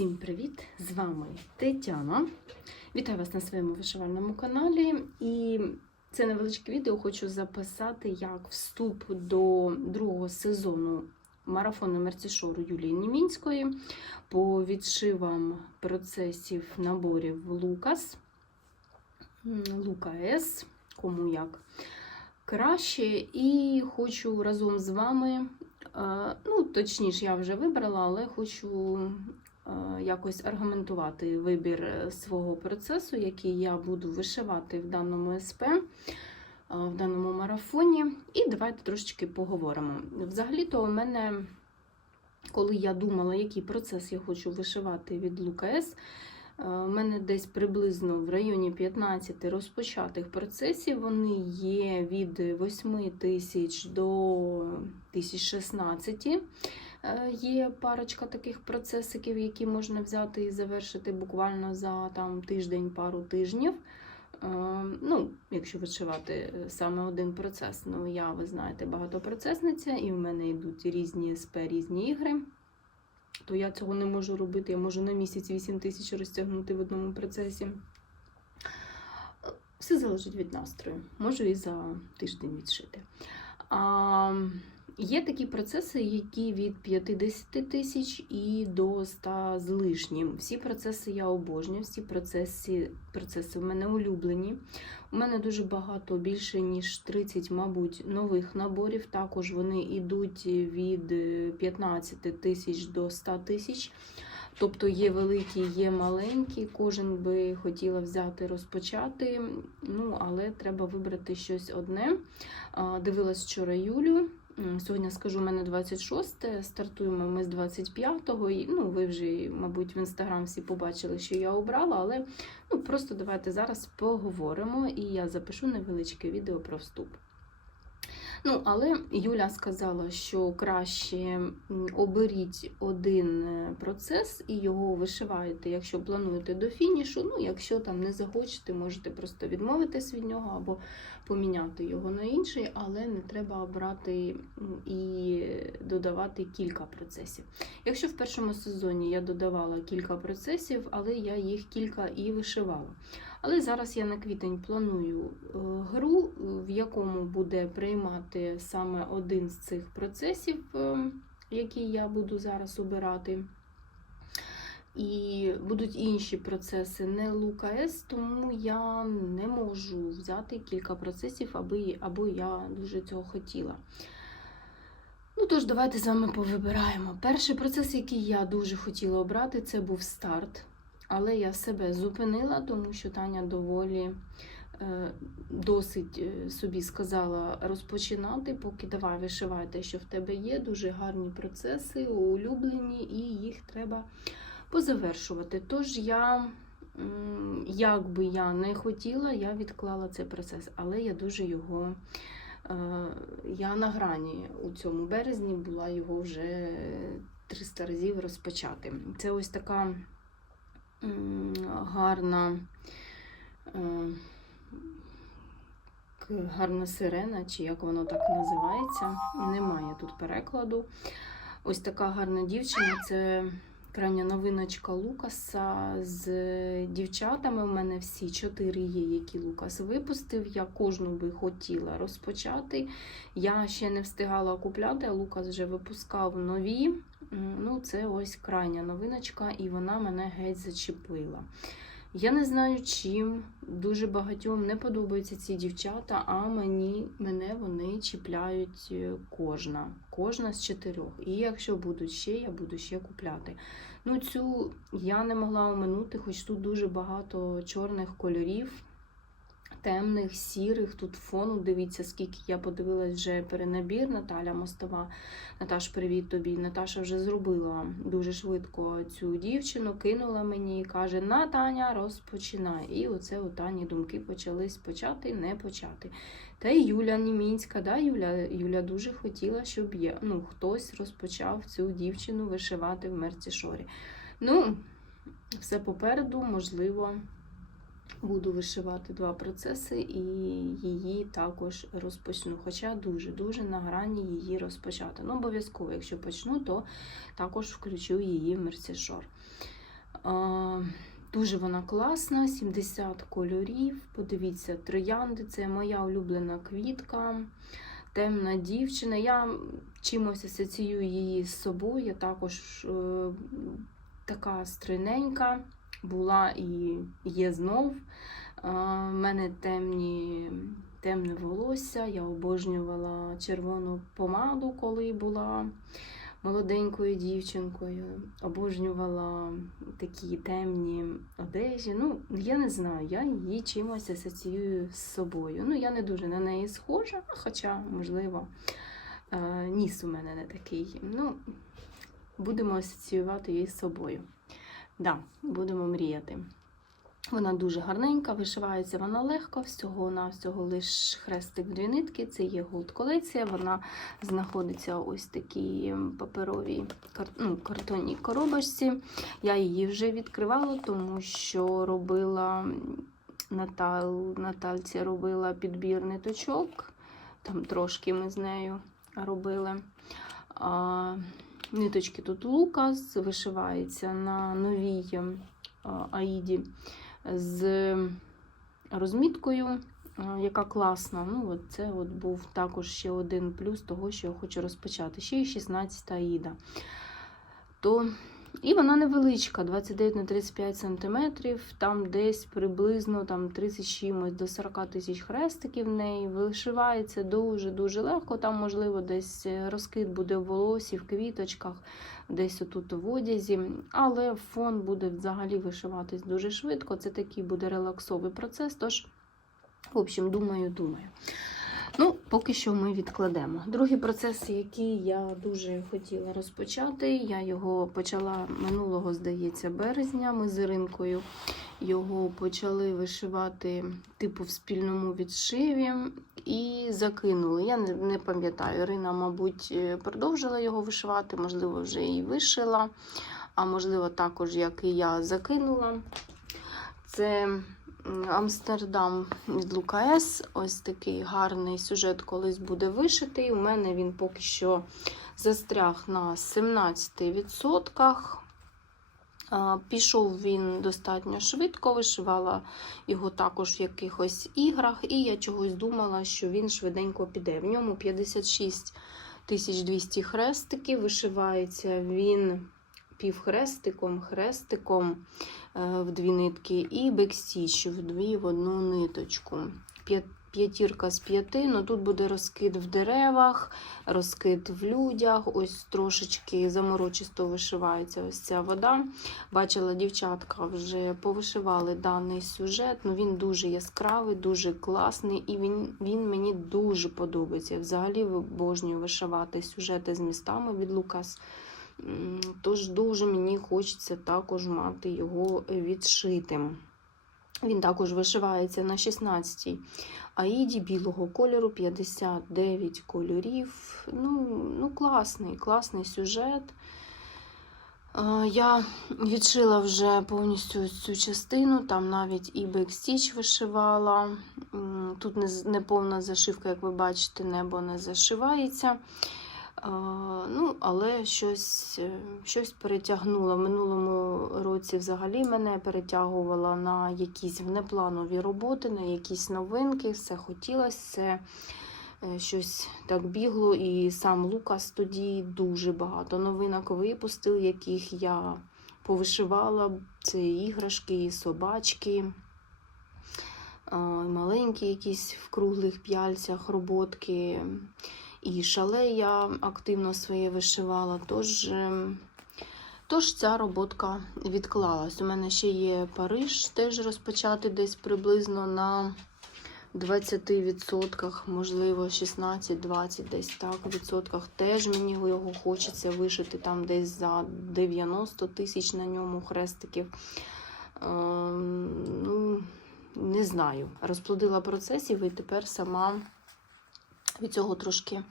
Всім привіт! З вами Тетяна. Вітаю вас на своєму вишивальному каналі. І це невеличке відео хочу записати як вступ до другого сезону марафону Мерцішору Юлії Німінської по відшивам процесів наборів Лукас, Лука С, кому як краще. І хочу разом з вами. е, Ну, точніше, я вже вибрала, але хочу якось аргументувати вибір е, свого процесу, який я буду вишивати в даному СП, е, в даному марафоні. І давайте трошечки поговоримо. Взагалі-то у мене, коли я думала, який процес я хочу вишивати від Лукас, у мене десь приблизно в районі 15 розпочатих процесів. Вони є від 8 тисяч до 1016. Е, Є парочка таких процесиків, які можна взяти і завершити буквально за там, тиждень-пару тижнів. Е, Ну, якщо вишивати саме один процес. Ну, я, ви знаєте, багатопроцесниця, і в мене йдуть різні СП, різні ігри. То я цього не можу робити. Я можу на місяць 8 тисяч розтягнути в одному процесі. Все залежить від настрою. Можу і за тиждень відшити. А, Є такі процеси, які від 50 тисяч і до 100 з лишнім. Всі процеси я обожнюю, всі процеси, процеси в мене улюблені. У мене дуже багато, більше ніж 30, мабуть, нових наборів. Також вони йдуть від 15 тисяч до 100 тисяч. Тобто є великі, є маленькі, кожен би хотіла взяти, розпочати. Ну, але треба вибрати щось одне. Дивилась вчора Юлю. Сьогодні скажу, у мене 26, стартуємо ми з 25-го. І, Ну, ви вже, мабуть, в інстаграм всі побачили, що я обрала, але ну, просто давайте зараз поговоримо і я запишу невеличке відео про вступ. Ну, але Юля сказала, що краще оберіть один е, процес і його вишиваєте, якщо плануєте до фінішу. Ну, якщо там не захочете, можете просто відмовитись від нього або поміняти його на інший, але не треба брати і додавати кілька процесів. Якщо в першому сезоні я додавала кілька процесів, але я їх кілька і вишивала. Але зараз я на квітень планую е, гру, в якому буде приймати саме один з цих процесів, е, який я буду зараз обирати. І будуть інші процеси, не Лука тому я не можу взяти кілька процесів, аби, або я дуже цього хотіла. Ну тож, давайте з вами повибираємо. Перший процес, який я дуже хотіла обрати, це був старт. Але я себе зупинила, тому що Таня доволі е, досить е, собі сказала розпочинати, поки давай вишивай те, що в тебе є. Дуже гарні процеси, улюблені, і їх треба позавершувати. Тож я, як би я не хотіла, я відклала цей процес, але я дуже його. е, Я на грані у цьому березні була його вже 300 разів розпочати. Це ось така гарна, е, гарна сирена, чи як воно так називається. Немає тут перекладу. Ось така гарна дівчина. Це крайня новиночка Лукаса з дівчатами. У мене всі чотири є, які Лукас випустив. Я кожну би хотіла розпочати. Я ще не встигала купляти, а Лукас вже випускав нові. Ну, це ось крайня новиночка, і вона мене геть зачепила. Я не знаю чим. Дуже багатьом не подобаються ці дівчата, а мені, мене вони чіпляють е, кожна. Кожна з чотирьох. І якщо будуть ще, я буду ще купляти. Ну, цю я не могла оминути, хоч тут дуже багато чорних кольорів, темних, сірих. Тут фону. Дивіться, скільки я подивилась вже перенабір Наталя Мостова. Наташ, привіт тобі. Наташа вже зробила дуже швидко цю дівчину, кинула мені і каже: На, Таня, розпочинай. І оце у Тані думки почались почати, не почати. Та й Юля Німінська, да, Юля, Юля дуже хотіла, щоб я, ну, хтось розпочав цю дівчину вишивати в Мерцішорі. Ну, все попереду, можливо, буду вишивати два процеси і її також розпочну. Хоча дуже-дуже на грані її розпочати. Ну, обов'язково, якщо почну, то також включу її в мерцішор. Дуже вона класна, 70 кольорів. Подивіться, троянди це моя улюблена квітка, темна дівчина. Я чимось асоціюю її з собою. Я також е, така стройненька була і є знов. У мене темні, темне волосся. Я обожнювала червону помаду, коли була молоденькою дівчинкою. Обожнювала такі темні одежі. Ну, я не знаю, я її чимось асоціюю з собою. Ну, я не дуже на неї схожа, хоча, можливо, е, ніс у мене не такий. Ну, будемо асоціювати її з собою. Да, будемо мріяти. Вона дуже гарненька, вишивається вона легко, всього на всього лише хрестик дві нитки. Це є голд колекція. Вона знаходиться ось такій паперовій ну, картонній коробочці. Я її вже відкривала, тому що робила Натал... Натальці робила підбір ниточок. Там трошки ми з нею робили. Ниточки тут Лукас вишивається на новій Аїді з розміткою, яка класна. Ну, от Це от був також ще один плюс того, що я хочу розпочати. Ще й 16 Аїда. То... І вона невеличка, 29 на 35 см, там десь приблизно там, 30 чимось до 40 тисяч хрестиків в неї. Вишивається дуже-дуже легко. Там, можливо, десь розкид буде в волосі, в квіточках, десь отут в одязі. Але фон буде взагалі вишиватись дуже швидко. Це такий буде релаксовий процес. Тож, в общем, думаю, думаю. Ну, поки що ми відкладемо. Другий процес, який я дуже хотіла розпочати, я його почала минулого, здається, березня. Ми з Іринкою його почали вишивати типу в спільному відшиві і закинули. Я не, пам'ятаю, Ірина, мабуть, продовжила його вишивати, можливо, вже і вишила, а можливо, також, як і я, закинула. Це Амстердам від Лукас. Ось такий гарний сюжет колись буде вишитий. У мене він поки що застряг на 17%. Пішов він достатньо швидко, вишивала його також в якихось іграх, і я чогось думала, що він швиденько піде. В ньому 56 200 хрестиків, вишивається він півхрестиком, хрестиком в дві нитки, і бекстіч в дві в одну ниточку. П'ятірка з п'яти, ну тут буде розкид в деревах, розкид в людях. Ось трошечки заморочисто вишивається ось ця вода. Бачила, дівчатка вже повишивали даний сюжет. ну Він дуже яскравий, дуже класний, і він він мені дуже подобається. Взагалі обожнюю вишивати сюжети з містами від Лукас. Тож дуже мені хочеться також мати його відшитим. Він також вишивається на 16-й аїді білого кольору, 59 кольорів. Ну, ну класний, класний сюжет. Я відшила вже повністю цю частину, там навіть і бекстіч вишивала. Тут не повна зашивка, як ви бачите, небо не зашивається. Ну, але щось е, щось перетягнула. В минулому році взагалі мене перетягувала на якісь внепланові роботи, на якісь новинки, все хотілося, все е, щось так бігло. І сам Лукас тоді дуже багато новинок випустив, яких я повишивала. Це іграшки, і собачки. Маленькі якісь в круглих п'яльцях роботки. І шале я активно своє вишивала, тож ем, тож ця роботка відклалась. У мене ще є Париж теж розпочати десь приблизно на 20%, можливо, 16-20 десь так відсотках. Теж мені його хочеться вишити там десь за 90 тисяч на ньому хрестиків. Ем, ну, Не знаю. Розплодила процесів і тепер сама від цього трошки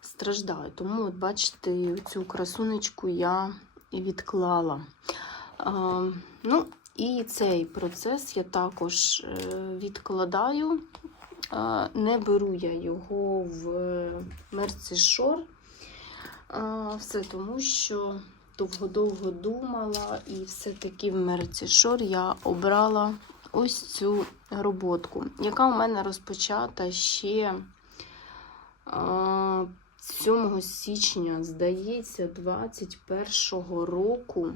страждаю. Тому, от бачите, цю красунечку я відклала. А, ну, І цей процес я також е, відкладаю. Не беру я його в Мерцішор. Все тому, що довго-довго думала, і все-таки в Мерцішор я обрала ось цю роботку, яка у мене розпочата ще 7 січня, здається, 21-го року.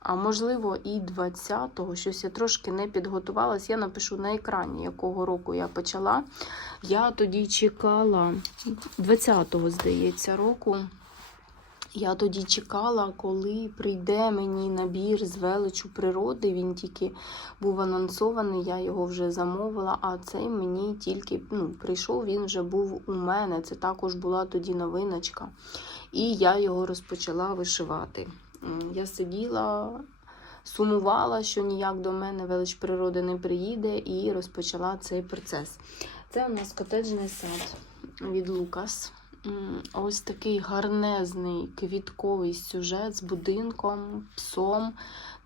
А можливо, і 20-го, щось я трошки не підготувалась. Я напишу на екрані, якого року я почала. Я тоді чекала 20-го, здається, року. Я тоді чекала, коли прийде мені набір з величу природи. Він тільки був анонсований, я його вже замовила, а цей мені тільки ну, прийшов, він вже був у мене. Це також була тоді новиночка. І я його розпочала вишивати. Я сиділа, сумувала, що ніяк до мене велич природи не приїде, і розпочала цей процес. Це у нас котеджний сад від Лукас. Ось такий гарнезний квітковий сюжет з будинком, псом.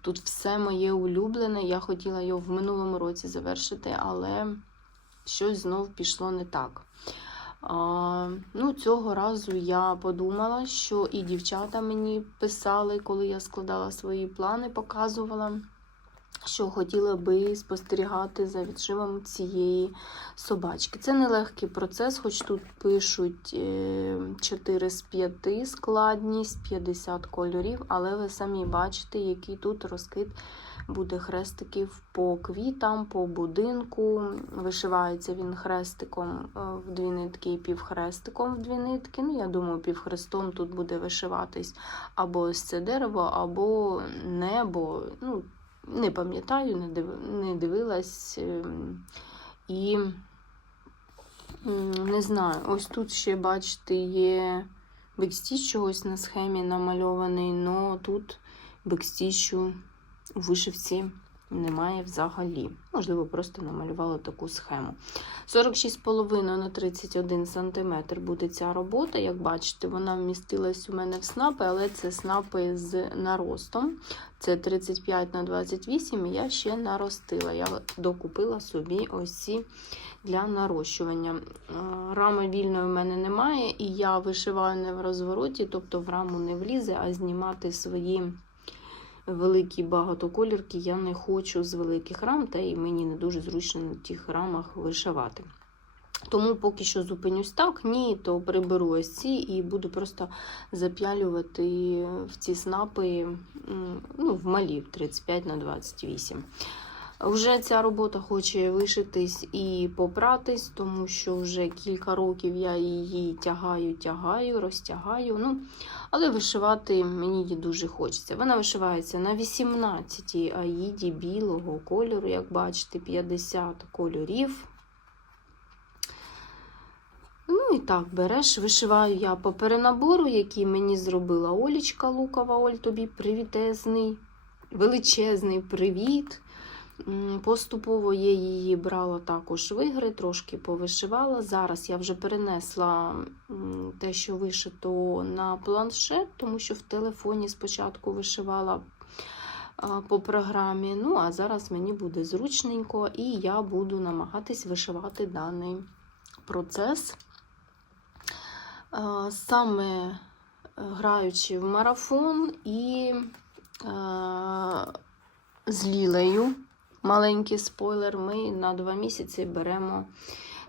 Тут все моє улюблене. Я хотіла його в минулому році завершити, але щось знов пішло не так. А, ну, Цього разу я подумала, що і дівчата мені писали, коли я складала свої плани, показувала, що хотіла би спостерігати за відшивом цієї собачки. Це нелегкий процес, хоч тут пишуть е, 4 з 5 складність, 50 кольорів, але ви самі бачите, який тут розкид буде хрестиків по квітам, по будинку. Вишивається він хрестиком е, в дві нитки і півхрестиком в дві нитки. Ну, я думаю, півхрестом тут буде вишиватись або ось це дерево, або небо. Ну, не пам'ятаю, не, див... не дивилась. ем, І не знаю, ось тут ще, бачите, є бекстіч чогось на схемі намальований, але тут бекстічу у вишивці немає взагалі. Можливо, просто намалювала таку схему. 46,5 на 31 см буде ця робота. Як бачите, вона вмістилась у мене в снапи, але це снапи з наростом. Це 35 на 28 і я ще наростила. Я докупила собі ось ці для нарощування. Е, Рами вільної в мене немає, і я вишиваю не в розвороті, тобто в раму не влізе, а знімати свої великі багатоколірки я не хочу з великих рам, та і мені не дуже зручно на тих рамах вишивати. Тому поки що зупинюсь так, ні, то приберу ось ці і буду просто зап'ялювати в ці снапи ну, в малі 35 на 28. Вже ця робота хоче вишитись і попратись, тому що вже кілька років я її тягаю, тягаю, розтягаю. Ну, але вишивати мені її дуже хочеться. Вона вишивається на 18-й аїді білого кольору, як бачите, 50 кольорів. Ну і так, береш, вишиваю я по перенабору, який мені зробила Олічка Лукова. Оль, тобі привітезний, величезний привіт. Поступово я її брала також в ігри, трошки повишивала. Зараз я вже перенесла те, що вишито на планшет, тому що в телефоні спочатку вишивала по програмі. Ну, а зараз мені буде зручненько, і я буду намагатись вишивати даний процес. Саме е, граючи в марафон і е, з Лілею маленький спойлер, ми на два місяці беремо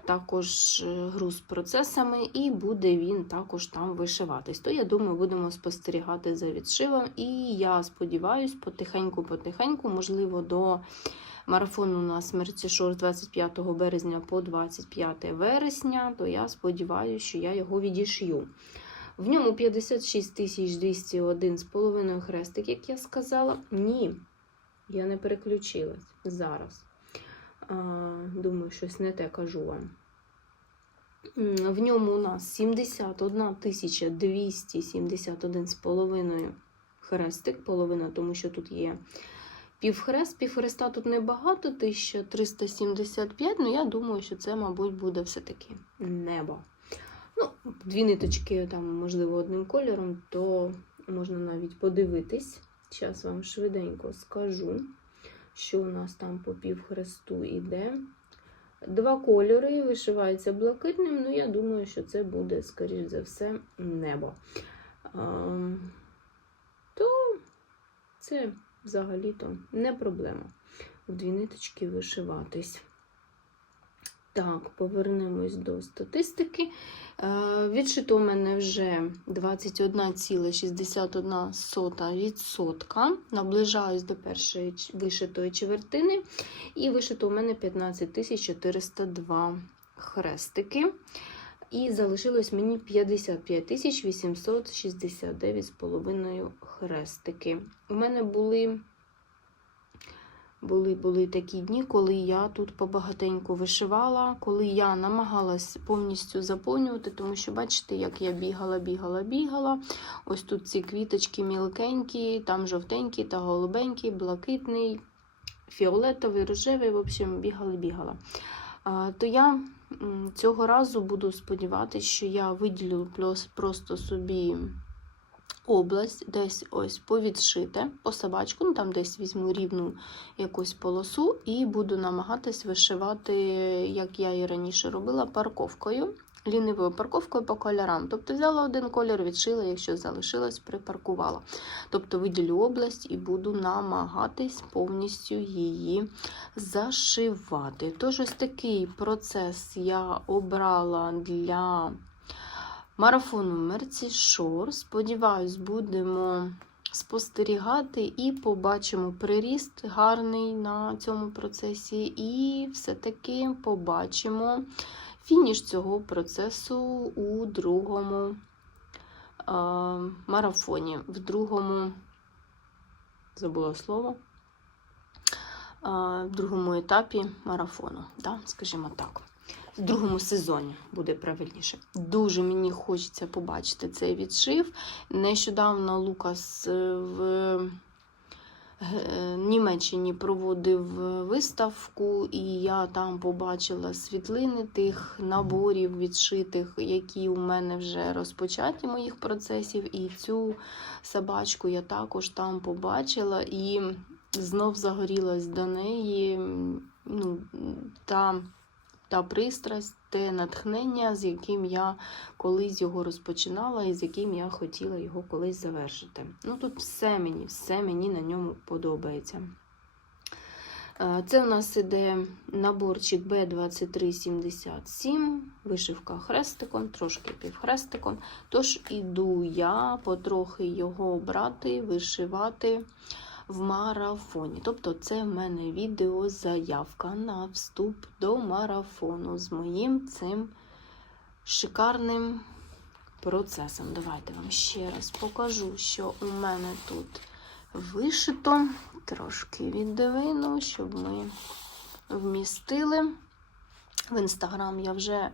також е, гру з процесами, і буде він також там вишиватись. То, я думаю, будемо спостерігати за відшивом. І я сподіваюся, потихеньку-потихеньку, можливо, до марафону у нас Мерцішор з 25 березня по 25 вересня, то я сподіваюся, що я його відішью. В ньому 56 201 з половиною хрестик, як я сказала. Ні, я не переключилась зараз. Думаю, щось не те кажу вам. В ньому у нас 71 271 з половиною хрестик, половина, тому що тут є півхрест. Півхреста тут небагато, 1375, ну я думаю, що це, мабуть, буде все-таки небо. Ну, дві ниточки, там, можливо, одним кольором, то можна навіть подивитись. Зараз вам швиденько скажу, що у нас там по півхресту іде. Два кольори вишивається блакитним, ну я думаю, що це буде, скоріш за все, небо. То Це взагалі-то не проблема. В дві ниточки вишиватись. Так, повернемось до статистики. Е, Відшито у мене вже 21,61%. Наближаюсь до першої вишитої чвертини. І вишито у мене 15 402 хрестики. І залишилось мені 55 869,5 хрестики. У мене були були, були такі дні, коли я тут побагатенько вишивала, коли я намагалась повністю заповнювати, тому що бачите, як я бігала, бігала, бігала. Ось тут ці квіточки мілкенькі, там жовтенькі та голубенькі, блакитний, фіолетовий, рожевий, в общем, бігала, бігала. А, То я цього разу буду сподіватися, що я виділю просто собі область, десь ось повідшите по собачку, ну там десь візьму рівну якусь полосу і буду намагатись вишивати, як я і раніше робила, парковкою, лінивою парковкою по кольорам. Тобто взяла один колір, відшила, якщо залишилось, припаркувала. Тобто виділю область і буду намагатись повністю її зашивати. Тож ось такий процес я обрала для марафону Shore. Сподіваюсь, будемо спостерігати і побачимо приріст гарний на цьому процесі, і все-таки побачимо фініш цього процесу у другому е, марафоні, в другому, забула слово, в другому етапі марафону, да, скажімо так. В другому сезоні буде правильніше. Дуже мені хочеться побачити цей відшив. Нещодавно Лукас е, в е, Німеччині проводив виставку, і я там побачила світлини тих наборів відшитих, які у мене вже розпочаті моїх процесів. І цю собачку я також там побачила і знов загорілась до неї. Ну, та та пристрасть, те натхнення, з яким я колись його розпочинала і з яким я хотіла його колись завершити. Ну тут все мені, все мені на ньому подобається. Е, Це у нас іде наборчик B2377, вишивка хрестиком, трошки півхрестиком. Тож іду я потрохи його брати, вишивати в марафоні. Тобто, це в мене відеозаявка на вступ до марафону з моїм цим шикарним процесом. Давайте вам ще раз покажу, що у мене тут вишито. Трошки віддавину, щоб ми вмістили. В інстаграм я вже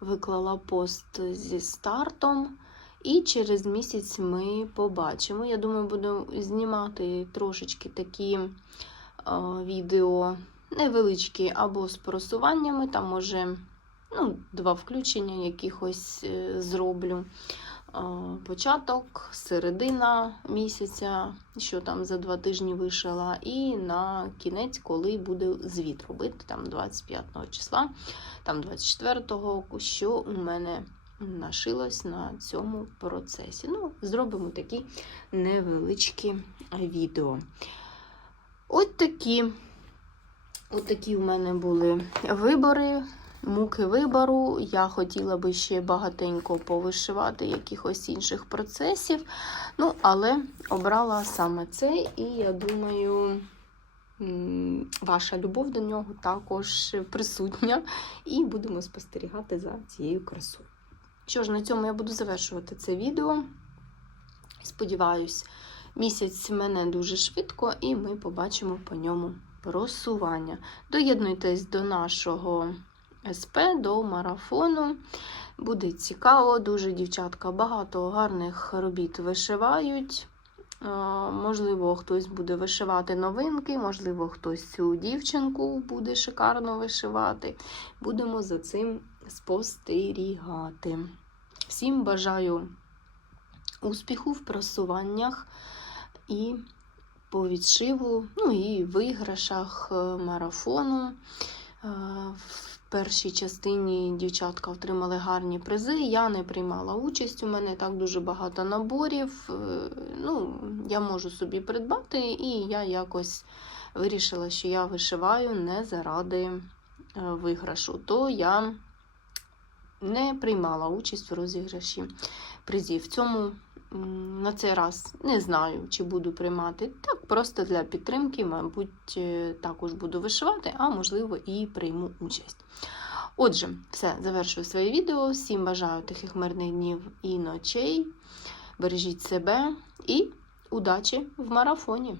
виклала пост зі стартом. І через місяць ми побачимо. Я думаю, буду знімати трошечки такі е, відео невеличкі або з просуваннями, там може ну, два включення якихось е, зроблю. Е, початок, середина місяця, що там за два тижні вишила, і на кінець, коли буде звіт робити, там 25 числа, там 24-го, що у мене нашилось на цьому процесі. Ну, зробимо такі невеличкі відео. От такі, от такі в мене були вибори, муки вибору. Я хотіла би ще багатенько повишивати якихось інших процесів. Ну, але обрала саме цей, і я думаю. Ваша любов до нього також присутня, і будемо спостерігати за цією красою. Що ж, на цьому я буду завершувати це відео. Сподіваюсь, місяць мене дуже швидко, і ми побачимо по ньому просування. Доєднуйтесь до нашого СП, до марафону. Буде цікаво, дуже дівчатка багато гарних робіт вишивають. Можливо, хтось буде вишивати новинки, можливо, хтось цю дівчинку буде шикарно вишивати. Будемо за цим спостерігати. Всім бажаю успіху в просуваннях і по відшиву, ну і виграшах е, марафону. Е, першій частині дівчатка отримали гарні призи. Я не приймала участь. У мене так дуже багато наборів. Е, Ну, я можу собі придбати, і я якось вирішила, що я вишиваю не заради виграшу. То я не приймала участь в розіграші призів. В цьому на цей раз не знаю, чи буду приймати. Так, просто для підтримки, мабуть, е, також буду вишивати, а можливо і прийму участь. Отже, все, завершую своє відео. Всім бажаю тихих мирних днів і ночей. Бережіть себе і удачі в марафоні!